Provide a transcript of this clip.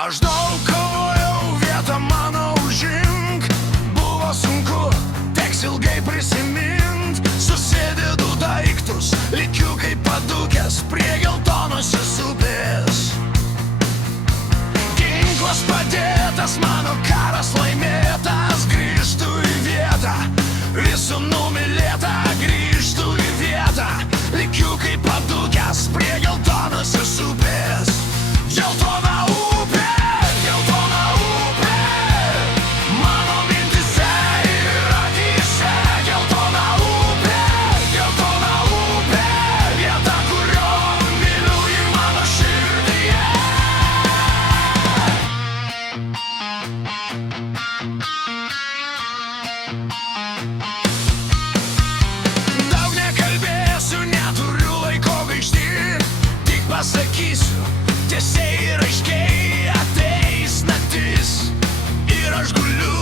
Aš daug kovojau, vietą mano užimk. Buvo sunku, teks ilgai prisimint. Susidedu daiktus, likiu kaip padūkęs prie geltonosios upės. Ginklas padėtas, mano karas laimėtas. Grįžtu į vietą, visų numylėta. Grįžtu į vietą, likiu kaip padūkęs prie geltonosios upės. Geltona upė, geltona upė, mano mintyse ir akyse. Geltona upė, vieta, kurio myliu į mano širdyje. Daug nekalbėsiu, neturiu laiko gaišti. Tik pasakysiu tiesiai ir aiškiai, ateis naktis ir aš guliu